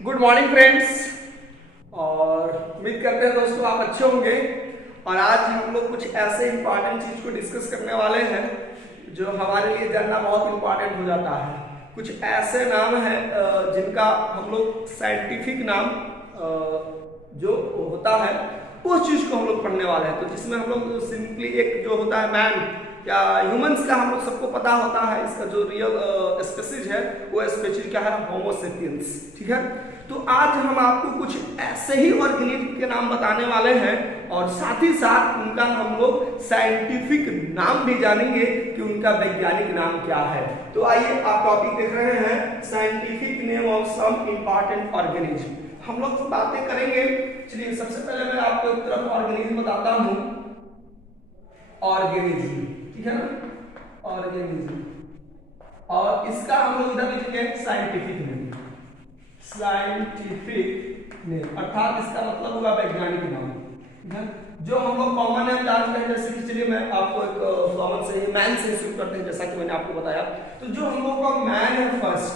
Good morning friends. और उम्मीद करते हैं दोस्तों आप अच्छे होंगे। और आज हम लोग कुछ ऐसे इंपॉर्टेंट चीज को डिस्कस करने वाले हैं जो हमारे लिए जानना बहुत इंपॉर्टेंट हो जाता है। कुछ ऐसे नाम हैं जिनका हम लोग साइंटिफिक नाम जो होता है उस चीज को हम लोग पढ़ने वाले हैं। तो जिसमें हम लोग सिंपली एक जो होता है मैन या ह्यूमंस का हम लोग सबको पता होता है, इसका जो रियल स्पीशीज है वो स्पीशीज क्या है, होमो सेपियंस। ठीक है, तो आज हम आपको कुछ ऐसे ही ऑर्गेनिज्म के नाम बताने वाले हैं और साथ ही साथ उनका हम लोग साइंटिफिक नाम भी जानेंगे कि उनका वैज्ञानिक नाम क्या है। तो आइए आप टॉपिक देख रहे हैं scientific name of some important organism. हम लोग बातें करेंगे। चलिए सबसे पहले मैं आपको एक तरफ ऑर्गेनिज्म बताता हूं। ऑर्गेनिज्म, ठीक है ना, ऑर्गेनिज्म। और इसका हम लोग इधर लिखेंगे साइंटिफिक नेम। साइंटिफिक नेम अर्थात इसका मतलब होगा वैज्ञानिक नाम। ठीक है, जो हम लोग कॉमन नेम जानते हैं, जैसे कि चलिए मैं आपको एक कॉमन से ही मैन से शुरू करते हैं, जैसा कि मैंने आपको बताया। तो जो हम लोग का मैन है फर्स्ट,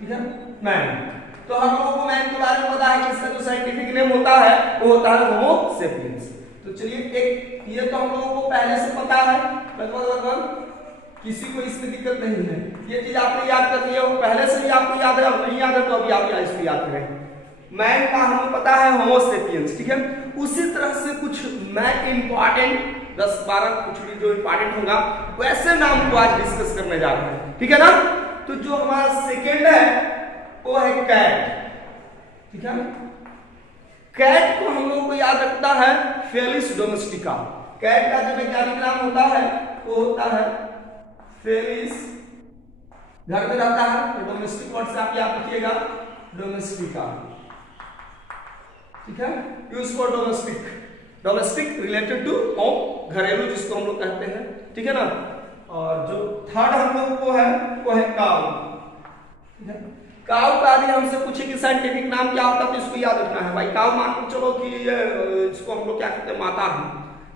ठीक है, मैन। तो हम लोगों को मैन के बारे में पता है कि इसका जो साइंटिफिक नेम होता है वो होता है होमो सेपियंस। तो चलिए एक ये तो हम लोगों को पहले से पता है, लगभग किसी को इसमें दिक्कत नहीं है। ये चीज आपने याद कर लिया, पहले से भी आपको याद है, अब नहीं याद है तो अभी आप इसको याद करें। मैन का हमें पता है होमो सेपियंस। ठीक है, उसी तरह से कुछ मैं इंपॉर्टेंट 10-12 कुछ भी जो इंपॉर्टेंट होगा वैसे नाम को आज डिस्कस करने जा रहे हैं। ठीक है ना, तो जो हमारा सेकेंड है वो है कैट। ठीक है, कैट को हम लोगों को याद रखता है फेलिस डोमेस्टिका। कैट का जो वैज्ञानिक नाम होता है वो होता है फेलिस। घर में रहता है तो डोमेस्टिक वर्ड से आप याद रखिएगा, डोमेस्टिका। ठीक है, use for domestic. Domestic related to home, घरेलू जिसको हम लोग कहते हैं। ठीक है ना, और जो थर्ड हम लोग को है वो है काउ। ठीक है, काउ का यदि हमसे पूछे कि साइंटिफिक नाम क्या होता है तो इसको याद रखना है भाई। काउ मान के चलो कि ये इसको हम लोग क्या कहते हैं, माता है,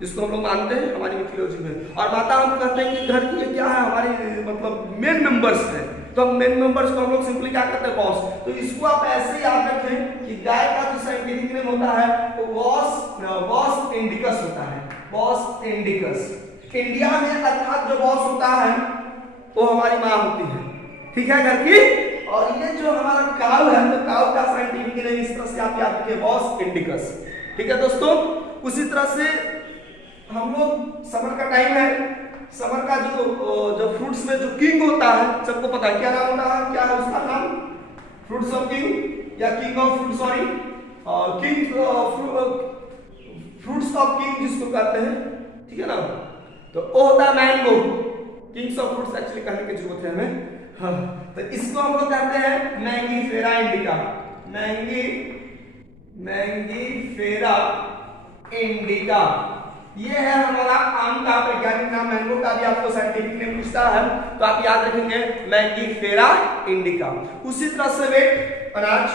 जिसको हम लोग मानते हैं हमारी मिथोलॉजी में। और माता हम कहते हैं कि घर की क्या है, हमारी मतलब मेन मेंबर्स है। तो हम मेन मेंबर्स को हम लोग सिंपली क्या कहते हैं, बॉस। तो इसको आप ऐसे याद रखें कि गाय का जो साइंटिफिक नेम होता है वो बॉस इंडिकस होता है। Bos indicus. इंडिया में अर्थात जो बॉस होता है वो हमारी माँ होती है, ठीक है, घर की। और ये जो हमारा काउ है तो काउ का साइंटिफिक नेम इस तरह से आप याद रखिए, बॉस इंडिकस। ठीक है दोस्तों, उसी तरह से हम लोग समर का टाइम है। समर का जो फ्रूट्स में जो किंग होता है सबको पता है क्या नाम होता है, क्या है उसका नाम, फ्रूट्स ऑफ किंग या king of fruit, sorry king fruits of king जिसको कहते हैं। ठीक है ना, तो वो होता है mango. Kings of fruits actually कहने की जरूरत है हमें। हाँ, तो इसको हम लोग कहते हैं मैंगीफेरा इंडिका। मैंगीफेरा इंडिका ये है हमारा आम का वैज्ञानिक नाम। मैंगो का भी आपको साइंटिफिक नेम पूछता है तो आप याद रखेंगे मैंगीफेरा इंडिका। उसी तरह से वेट, अनाज।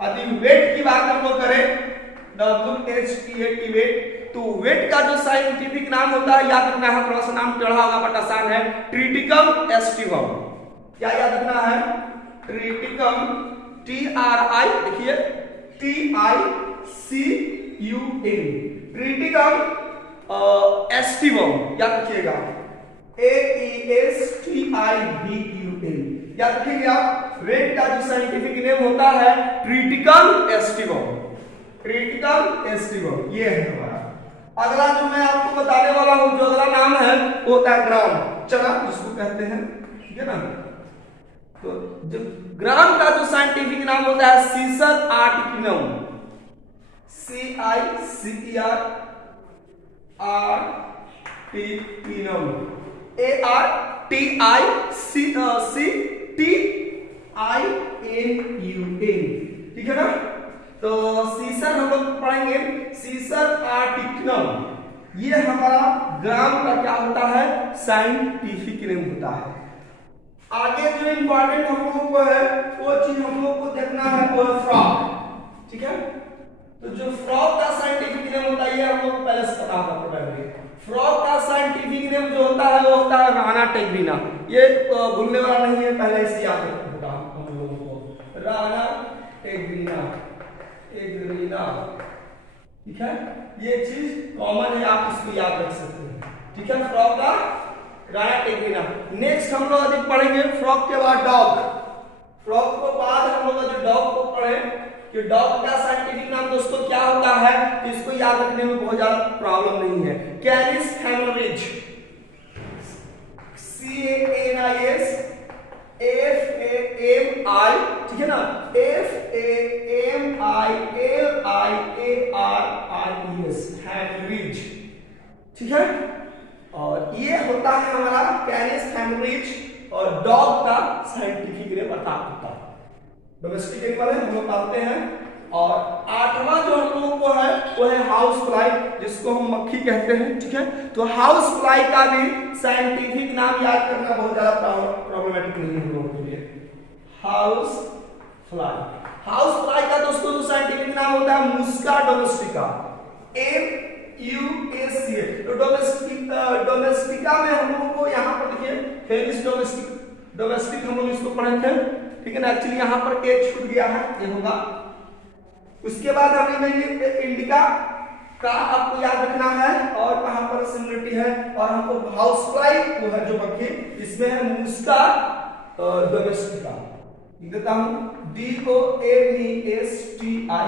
यदि वेट की बात हम लोग करें WHEAT वेट, तो वेट का जो साइंटिफिक नाम होता है याद रखना है, थोड़ा सा नाम टेढ़ा होगा बट आसान है, ट्रिटिकम एस्टिवम। क्या याद रखना है, ट्रिटिकम, TRI, देखिए TICUM, ट्रिटिकम एस्टिवम याद रखिएगा, AESTIVUM याद रखिएगा आप। वेट का जो साइंटिफिक नेम होता है ट्रिटिकम एस्टिवम। ट्रिटिकम एस्टिवम ये है हमारा। अगला जो मैं आपको बताने वाला हूं, जो अगला नाम है वो होता है ग्राम, चना जिसको कहते हैं। ठीक है ना, तो जो ग्राम का जो साइंटिफिक नाम होता है सीसर आर्टिकिनम। CICER आर्टिकिनम, ARTICTINUM। ठीक है ना, तो सीसर हम लोग पढ़ेंगे, सीसर आर्टिकिनम ये हमारा ग्राम का क्या होता है, साइंटिफिक नेम होता है। आगे जो इंपॉर्टेंट हम लोगों को है वो चीज हम लोग को देखना है वो है फ्रॉग। ठीक है, तो जो फ्रॉग का साइंटिफिक नेम होता है ये हम लोग पहले से पता था पहले। फ्रॉग का साइंटिफिक नेम जो होता है वो होता है राना टेग्रिना। ये भूलने वाला नहीं है, पहले से याद रखना हम लोगों को, राना ठीक है, ये चीज कॉमन है, आप इसको याद रख सकते हैं। ठीक है, फ्रॉग का राणा टेगिना। नेक्स्ट हम लोग अधिक पढ़ेंगे फ्रॉग के बाद डॉग। फ्रॉग को बाद हम लोग अधिक डॉग को पढ़े कि डॉग का साइंटिफिक नाम दोस्तों क्या होता है, तो इसको याद रखने में बहुत ज्यादा प्रॉब्लम नहीं है। कैनिस फैमिलिज, CANIS FAMI, ठीक है ना, FAMILIARIES, फैमिलिज। ठीक है, और ये होता है हमारा कैनिस फैमिलिज, और डॉग का साइंटिफिक नेम अर्थात होता है डोमेस्टिक एनिमल है, हम लोग पालते हैं। और आठवां जो हम लोगों को है वो है हाउस फ्लाई, जिसको हम मक्खी कहते हैं। ठीक है, तो हाउस फ्लाई का भी साइंटिफिक नाम याद करना बहुत ज्यादा प्रॉब्लमेटिक नहीं है हम लोगों के लिए। हाउस फ्लाई, हाउस फ्लाई का दोस्तों जो साइंटिफिक नाम होता है मुस्का डोमेस्टिका, MUSCA। तो डोमेस्टिका में हम लोगों को यहाँ पर देखिए फेलिस डोमेस्टिक हम लोग इसको पढ़े थे। ठीक है ना, एक्चुअली यहाँ पर एक छूट गया है, ये होगा। उसके बाद हमें इंडिका का आपको याद रखना है, और कहां पर सिमिलरिटी है, और हमको हाउस फ्लाई वो है जो मक्खी, इसमें है मुस्का डोमेस्टिका। देता हूं DOMESTICA।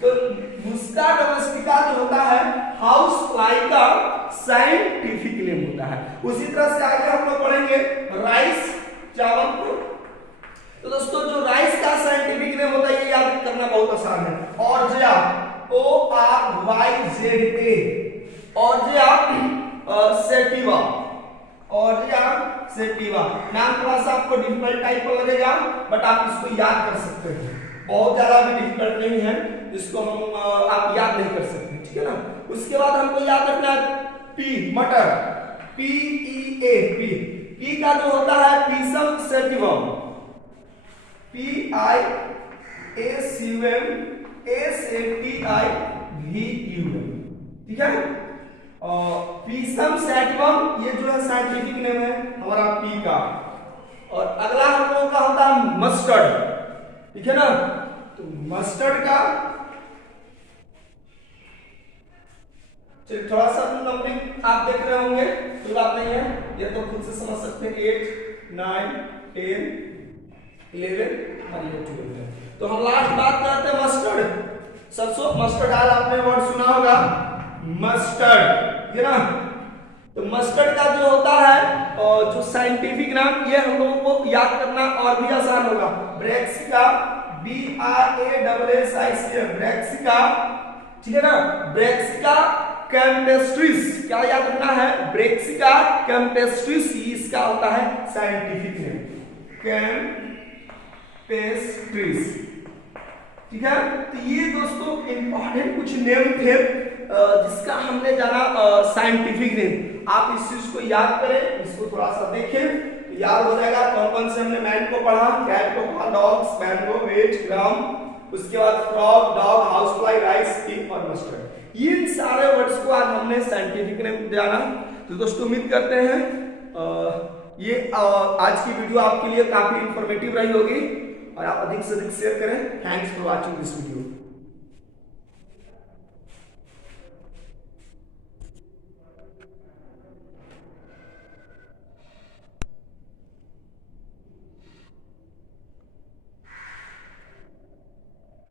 तो मुस्का डोमेस्टिका जो होता है हाउस फ्लाई का साइंटिफिक नेम होता है। उसी तरह से आगे हम लोग पढ़ेंगे राइस, चावल को। तो दोस्तों जो राइस का साइंटिफिक नेम होता है ये याद करना बहुत आसान है, ऑर्जिया, ORYZA, ऑर्जिया सेटिवा, ऑर्जिया सेटिवा। नाम थोड़ा सा आपको डिफिकल्ट टाइप का लगेगा, बट आप इसको याद कर सकते हैं, बहुत ज्यादा भी डिफिकल्ट नहीं है, इसको हम आप याद नहीं कर सकते। ठीक है ना, उसके बाद हमको याद रखना है पी, मटर, PEA, पी का जो होता है पीसम सेटिवम, PIACUMSATIVUM। ठीक है, और पीसम सेटिवम ये जो है साइंटिफिक नेम है हमारा पी का। और अगला हम लोगों का होता है मस्टर्ड। ठीक है ना, तो मस्टर्ड का चलिए थोड़ा सा नंबरिंग आप देख रहे होंगे, कोई बात नहीं है, ये तो खुद से समझ सकते हैं। 8, 9, 10, 11 और ये 12 है। तो हम लास्ट बात करते हैं मस्टर्ड, सरसों, मस्टर्ड ऑयल आपने वर्ड सुना होगा, मस्टर्ड, ये ना। तो मस्टर्ड का जो होता है और जो साइंटिफिक नाम, ये हम लोगों को याद करना और भी आसान होगा, ब्रैक्सिका, BRASSICA, ब्रैक्सिका। ठीक है ना, ब्रैक्सिका कैम्पेस्ट्रिस, क्या याद रखना है, ब्रैक्सिका कैम्पेस्ट्रिस, इसका होता है साइंटिफिक नेम, कैम्पेस्ट्रिस। ठीक है, तो ये दोस्तों इंपॉर्टेंट कुछ नेम थे जिसका हमने जाना साइंटिफिक नेम। आप इस चीज को याद करें, इसको थोड़ा सा देखें, याद हो जाएगा। कौन से हमने मैन को पढ़ा, कैट को पढ़ा, डॉग्स, मैंगो, वेट, ग्राम, उसके बाद frog, dog, house fly, rice, pig और मस्टर्ड। इन सारे वर्ड्स को आज हमने साइंटिफिक नेम जाना। तो दोस्तों उम्मीद करते हैं ये आज की वीडियो आपके लिए काफी इंफॉर्मेटिव रही होगी, और आप अधिक से अधिक शेयर करें। Thanks for watching this video.